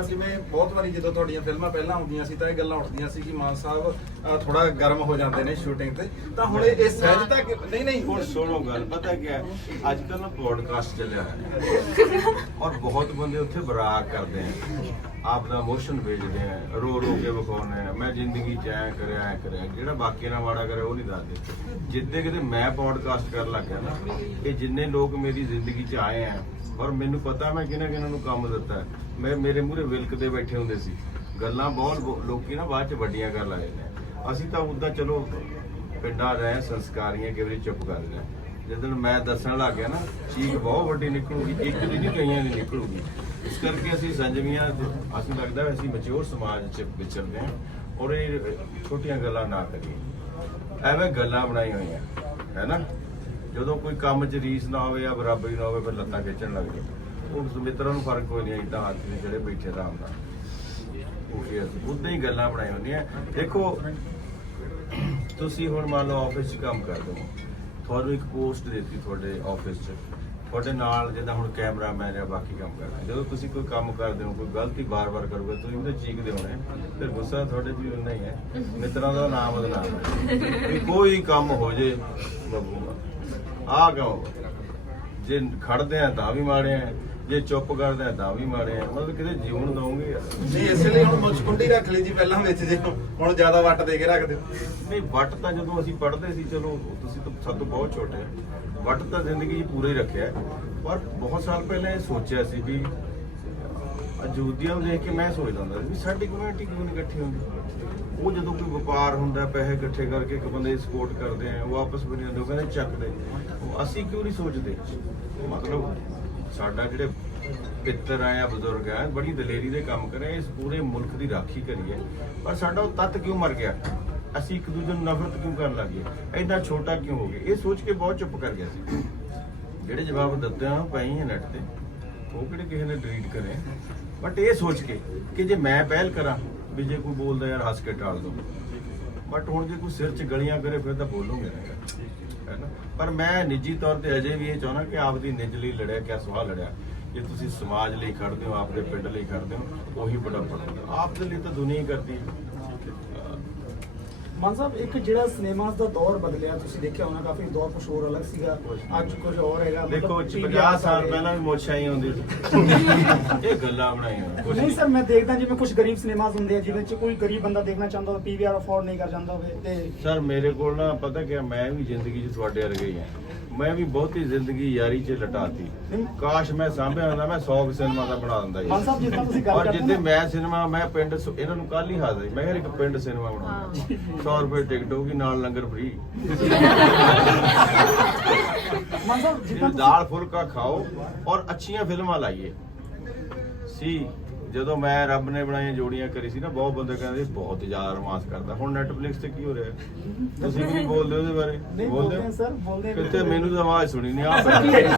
ਜਿਵੇਂ ਬਹੁਤ ਵਾਰੀ ਜਦੋਂ ਤੁਹਾਡੀਆਂ ਫਿਲਮਾਂ ਪਹਿਲਾਂ ਆਉਂਦੀਆਂ ਸੀ ਤਾਂ ਇਹ ਗੱਲਾਂ ਉੱਠਦੀਆਂ ਸੀ ਕਿ ਮਾਨ ਸਾਹਿਬ ਥੋੜਾ ਗਰਮ ਹੋ ਜਾਂਦੇ ਨੇ ਸ਼ੂਟਿੰਗ ਤੇ। ਤਾਂ ਹੁਣ ਇਹ ਸਹਿਜਤਾ ਕਿ- ਨਹੀਂ ਨਹੀਂ, ਹੁਣ ਸੁਣੋ ਗੱਲ, ਪਤਾ ਕੀ ਹੈ? ਅੱਜ ਕੱਲ ਨਾ ਪੋਡਕਾਸਟ ਚੱਲਿਆ ਹੈ। ਔਰ ਬਹੁਤ ਬੰਦੇ ਉੱਥੇ ਬਰਾਕ ਕਰਦੇ ਆ ਆਪ ਦਾ ਵੇਚਦੇ ਆ, ਰੋ ਰੋ ਕੇ ਵਿਖਾਉਂਦੇ ਆ, ਮੈਂ ਜ਼ਿੰਦਗੀ ਚ ਐ ਕਰਿਆ ਐ ਕਰਿਆ। ਜਿਹੜਾ ਬਾਕੀ ਨਾਲ ਮਾੜਾ ਕਰਿਆ, ਉਹ ਨਹੀਂ ਦੱਸਦੇ ਜਿੱਦੇ ਕਿਤੇ ਮੈਂ ਪੋਡਕਾਸਟ ਕਰਨ ਲੱਗ ਗਿਆ ਨਾ, ਇਹ ਜਿੰਨੇ ਲੋਕ ਮੇਰੀ ਜ਼ਿੰਦਗੀ ਚ ਆਏ ਆ, ਔਰ ਮੈਨੂੰ ਪਤਾ ਮੈਂ ਕਿਹਨਾਂ ਕਿਹਨਾਂ ਨੂੰ ਕੰਮ ਦਿੱਤਾ। ਹੈ। ਮੈਂ ਮੇਰੇ ਮੂਹਰੇ ਵਿਲਕਦੇ ਬੈਠੇ ਹੁੰਦੇ ਸੀ। ਗੱਲਾਂ ਬਹੁਤ ਲੋ- ਲੋਕੀ ਨਾ ਬਾਅਦ ਚ ਵੱਡੀਆਂ ਕਰ ਲਾਏ ਨੇ ਅਸੀਂ ਤਾਂ ਉਦਾਂ ਚਲੋ ਪਿੰਡਾਂ ਰਹੇ ਸੰਸਕਾਰੀਆਂ ਕਿਵੇਂ ਚੁੱਪ ਕਰ ਗਏ ਜਦੋਂ ਮੈਂ ਦੱਸਣ ਲੱਗ ਗਿਆ ਨਾ ਚੀਕ ਬਹੁਤ ਵੱਡੀ ਨਿਕਲੂਗੀ, ਇੱਕ ਦੀ ਨਹੀਂ ਕਈਆਂ ਦੀ ਨਿਕਲੂਗੀ। ਇਸ ਕਰਕੇ ਅਸੀਂ ਸੰਜਮੀਆਂ ਅਸੀਂ ਲੱਗਦਾ ਹੈ ਅਸੀਂ ਮੈਚੁਰ ਸਮਾਜ ਚ ਵਿਚਰਦੇ ਹਾਂ ਔਰ ਇਹ ਛੋਟੀਆਂ ਗੱਲਾਂ ਨਾ ਕਰੀਏ। ਐਵੇਂ ਗੱਲਾਂ ਬਣਾਈਆਂ ਹੋਈਆਂ, ਹੈ ਨਾ? ਜਦੋਂ ਕੋਈ ਕੰਮ ਚ ਰੀਸ ਨਾ ਹੋਵੇ ਜਾਂ ਬਰਾਬਰੀ ਨਾ ਹੋਵੇ, ਫਿਰ ਲੱਤਾਂ ਖਿੱਚਣ ਲੱਗ ਜਾਏ ਉਹ ਮਿੱਤਰਾਂ ਨੂੰ ਫ਼ਰਕ ਕੋਈ ਨਹੀਂ ਇਦਾਂ ਹੱਥ ਨਹੀਂ ਜਿਹੜੇ ਬੈਠੇ ਆਰਾਮ ਨਾਲ। ਉਹ ਫਿਰ ਉਦਾਂ ਹੀ ਗੱਲਾਂ ਬਣਾਈ ਹੁੰਦੀਆਂ। ਦੇਖੋ, ਤੁਸੀਂ ਹੁਣ ਮੰਨ ਲਓ ਆਫਿਸ 'ਚ ਕੰਮ ਕਰਦੇ ਹੋ। ਤੁਹਾਨੂੰ ਇੱਕ ਪੋਸਟ ਦਿੱਤੀ ਤੁਹਾਡੇ ਆਫਿਸ 'ਚ। ਤੁਹਾਡੇ ਨਾਲ ਜਿੱਦਾਂ ਹੁਣ ਕੈਮਰਾਮੈਨ ਜਾਂ ਬਾਕੀ ਕੰਮ ਕਰਦਾ। ਜਦੋਂ ਤੁਸੀਂ ਕੋਈ ਕੰਮ ਕਰਦੇ ਹੋ, ਕੋਈ ਗਲਤੀ ਬਾਰ-ਬਾਰ ਕਰੋਗੇ, ਤੁਸੀਂ ਉਹਦੇ ਚੀਕਦੇ ਹੋਣੇ। ਫਿਰ ਗੁੱਸਾ ਤੁਹਾਡੇ ਵੀ ਉਨਾ ਹੀ ਹੈ। ਮਿੱਤਰਾਂ ਦਾ ਨਾਮ ਬਦਨਾਮ ਵੀ ਕੋਈ ਕੰਮ ਹੋ ਜੇ ਬੱਬੂਗਾ ਆਹ ਕਹੋ ਜੇ ਖੜਦੇ ਆ ਤਾਂ ਵੀ ਮਾੜੇ ਆ। ਜੇ ਚੁੱਪ ਕਰਦੇ ਤਾਂ ਵੀ ਮਾੜੇ ਆ। ਮਤਲਬ ਕਿਤੇ ਜੀਵਨ ਦਵਾਂਗੇ ਜੀ ਇਸੇ ਲਈ ਹੁਣ ਮੁਚਕੁੰਡੀ ਰੱਖ ਲਈ ਜੀ ਪਹਿਲਾਂ ਵਿੱਚ ਜੇ। ਹੁਣ ਜ਼ਿਆਦਾ ਵੱਟ ਦੇ ਕੇ ਰੱਖ ਦਿਓ। ਨਹੀਂ ਵੱਟ ਤਾਂ ਜਦੋਂ ਅਸੀਂ ਪੜ੍ਹਦੇ ਸੀ ਚਲੋ ਤੁਸੀਂ ਤਾਂ ਸਭ ਤੋਂ ਬਹੁਤ ਛੋਟੇ ਹੋ। ਵੱਟ ਤਾਂ ਜ਼ਿੰਦਗੀ 'ਚ ਪੂਰਾ ਹੀ। ਰੱਖਿਆ। ਪਰ ਬਹੁਤ ਸਾਲ ਪਹਿਲਾਂ ਇਹ ਸੋਚਿਆ ਸੀ ਵੀ ਅਜੂਦੀਆਂ ਨੂੰ ਦੇਖ ਕੇ ਮੈਂ ਸੋਚਦਾ ਹੁੰਦਾ ਸੀ ਵੀ ਸਾਡੀ ਕਮਿਊਨਿਟੀ ਕਿਉਂ ਨਹੀਂ ਇਕੱਠੀ ਹੁੰਦੀ? ਉਹ ਜਦੋਂ ਕੋਈ ਵਪਾਰ ਹੁੰਦਾ ਪੈਸੇ ਇਕੱਠੇ ਕਰਕੇ ਇੱਕ ਬੰਦੇ ਦੀ ਸਪੋਰਟ ਕਰਦੇ ਆ ਉਹ ਆਪਸ ਵਿੱਚ ਜਾਂਦੇ ਉਹ ਕਹਿੰਦੇ ਚੱਕਦੇ ਉਹ ਅਸੀਂ ਕਿਉਂ ਨਹੀਂ ਸੋਚਦੇ? ਮਤਲਬ ਸਾਡਾ ਜਿਹੜੇ ਪਿੱਤਰ ਆਇਆ ਬਜ਼ੁਰਗ ਆ, ਬੜੀ ਦਲੇਰੀ ਦੇ ਕੰਮ ਕਰੇ, ਇਸ ਪੂਰੇ ਮੁਲਕ ਦੀ ਰਾਖੀ ਕਰੀਏ। ਪਰ ਸਾਡਾ ਉਹ ਤੱਤ ਕਿਉਂ ਮਰ ਗਿਆ? ਅਸੀਂ ਇੱਕ ਦੂਜੇ ਨੂੰ ਨਫ਼ਰਤ ਕਿਉਂ ਕਰਨ ਲੱਗੇ? ਐਡਾ ਛੋਟਾ ਕਿਉਂ ਹੋ ਗਏ ਇਹ ਸੋਚ ਕੇ ਬਹੁਤ ਚੁੱਪ ਕਰ ਗਿਆ ਸੀ। ਜਿਹੜੇ ਜਵਾਬ ਦਿੱਤੇ ਆ ਪਈ ਹੈ ਨੈਟ ਤੇ। ਉਹ ਕਿਹੜੇ ਕਿਸੇ ਨੇ ਡਿਲੀਟ ਕਰੇ? ਬਟ ਇਹ ਸੋਚ ਕੇ ਕਿ ਜੇ ਮੈਂ ਪਹਿਲ ਕਰਾਂ, ਵੀ ਜੇ ਕੋਈ ਬੋਲਦਾ ਯਾਰ ਹੱਸ ਕੇ ਟਾਲ ਦੋ। ਬਟ ਹੁਣ ਜੇ ਕੋਈ ਸਿਰ 'ਚ ਗਲੀਆਂ ਕਰੇ, ਫਿਰ ਤਾਂ ਬੋਲੂਗੇ ਨਾ। ਯਾਰ। ਹੈ ਨਾ? ਪਰ ਮੈਂ ਨਿੱਜੀ ਤੌਰ ਤੇ ਅਜੇ ਵੀ ਇਹ ਚਾਹੁੰਦਾ ਕਿ ਆਪਦੀ ਨਿੱਜ ਲਈ ਲੜਿਆ ਕਿਆ ਸਵਾਹ ਲੜਿਆ। ਜੇ ਤੁਸੀਂ ਸਮਾਜ ਲਈ ਖੜਦੇ ਹੋ, ਆਪਦੇ ਪਿੰਡ ਲਈ ਖੜਦੇ ਹੋ, ਉਹੀ ਬੜਾ ਪੜਦਾ ਆਪ ਦੇ ਲਈ ਤਾਂ ਦੁਨੀਆ ਹੀ ਕਰਦੀ ਹੈ। ਮਾਨ ਸਾਹਿਬ ਇੱਕ ਜਿਹੜਾ ਸਿਨੇਮਾਸ ਦਾ ਦੌਰ ਬਦਲਿਆ ਤੁਸੀਂ ਦੇਖਿਆ ਹੋਣਾ ਕਾਫੀ ਦੌਰ ਕੁਝ ਹੋਰ ਅਲੱਗ ਸੀਗਾ ਅੱਜ ਕੁਝ ਹੋਰ ਹੈਗਾ ਦੇਖੋ ਮਤਲਬ TV 50 ਸਾਲ ਆ। ਪਹਿਲਾਂ ਵੀ ਮੋਛਾਂ ਹੀ ਹੁੰਦੀ ਸੀ। ਇਹ ਗੱਲਾਂ ਬਣਾਈਆਂ। ਨਹੀਂ ਸਰ ਮੈਂ ਦੇਖਦਾ ਜਿਵੇਂ ਕੁਝ ਗਰੀਬ ਸਿਨੇਮਾਸ ਹੁੰਦੇ ਆ ਜਿਹਦੇ ਚ ਕੋਈ ਗਰੀਬ ਬੰਦਾ ਦੇਖਣਾ ਚਾਹੁੰਦਾ ਹੋਵੇ ਪੀਵੀਆਰ ਅਫੋਰਡ ਨਹੀਂ ਕਰ ਜਾਂਦਾ ਹੋਵੇ ਤੇ ਸਰ ਮੇਰੇ ਕੋਲ ਨਾ ਪਤਾ ਕਿ ਮੈਂ ਵੀ ਜ਼ਿੰਦਗੀ 'ਚ ਤੁਹਾਡੇ ਵਰਗੇ ਹੀ ਹਾਂ ਮੈਂ ਵੀ ਬਹੁਤੀ ਜ਼ਿੰਦਗੀ ਯਾਰੀ 'ਚ ਲਟਾਤੀ। ਕਾਸ਼ ਮੈਂ ਸਾਂਭਿਆ ਹੁੰਦਾ ਮੈਂ 100 ਸਿਨੇਮਾ ਦਾ ਬਣਾ ਦਿੰਦਾ ਮਾਨ ਸਾਹਿਬ ਜਿੱਦਾਂ ਤੁਸੀਂ ਗੱਲ ਔਰ ਕਰਦੇ ਜਿੱਦੇ ਮੈਂ ਸਿਨੇਮਾ ਮੈਂ ਪਿੰਡ ਸ- ਇਹਨਾਂ ਨੂੰ ਕੱਲ ਹੀ ਹਾਜ਼ਰ। ਮੈਂ ਕਿਹਾ ਇੱਕ ਪਿੰਡ ਸਿਨੇਮਾ ਬਣਾਉਣਾ 100 ਰੁਪਏ ਟਿਕਟ ਹੋਊਗੀ ਨਾਲ ਲੰਗਰ ਫ੍ਰੀ। ਮਾਨ ਸਾਹਿਬ ਜਿੱਦਾਂ ਤੁਸੀਂ ਦਾਲ ਫੁਲਕਾ ਖਾਓ ਔਰ ਅੱਛੀਆਂ ਫਿਲਮਾਂ ਲਾਈਏ। ਸੀ। ਜਦੋਂ ਮੈਂ ਰੱਬ ਨੇ ਬਣਾਈਆਂ ਜੋੜੀਆਂ ਕਰੀ ਸੀ ਨਾ ਬਹੁਤ ਬੰਦੇ ਕਹਿੰਦੇ ਬਹੁਤ ਜ਼ਿਆਦਾ ਰੋਮਾਂਸ ਕਰਦਾ। ਹੁਣ ਨੈਟਫਲਿਕਸ ਤੇ ਕੀ ਹੋ ਰਿਹਾ? ਤੁਸੀਂ ਵੀ ਨਹੀਂ ਬੋਲਦੇ ਉਹਦੇ ਬਾਰੇ। ਨਹੀਂ ਬੋਲਦੇ ਸਰ ਬੋਲਦੇ। ਕਿਤੇ ਮੈਨੂੰ ਤਾਂ ਆਵਾਜ਼ ਸੁਣੀ ਨਹੀਂ ਆ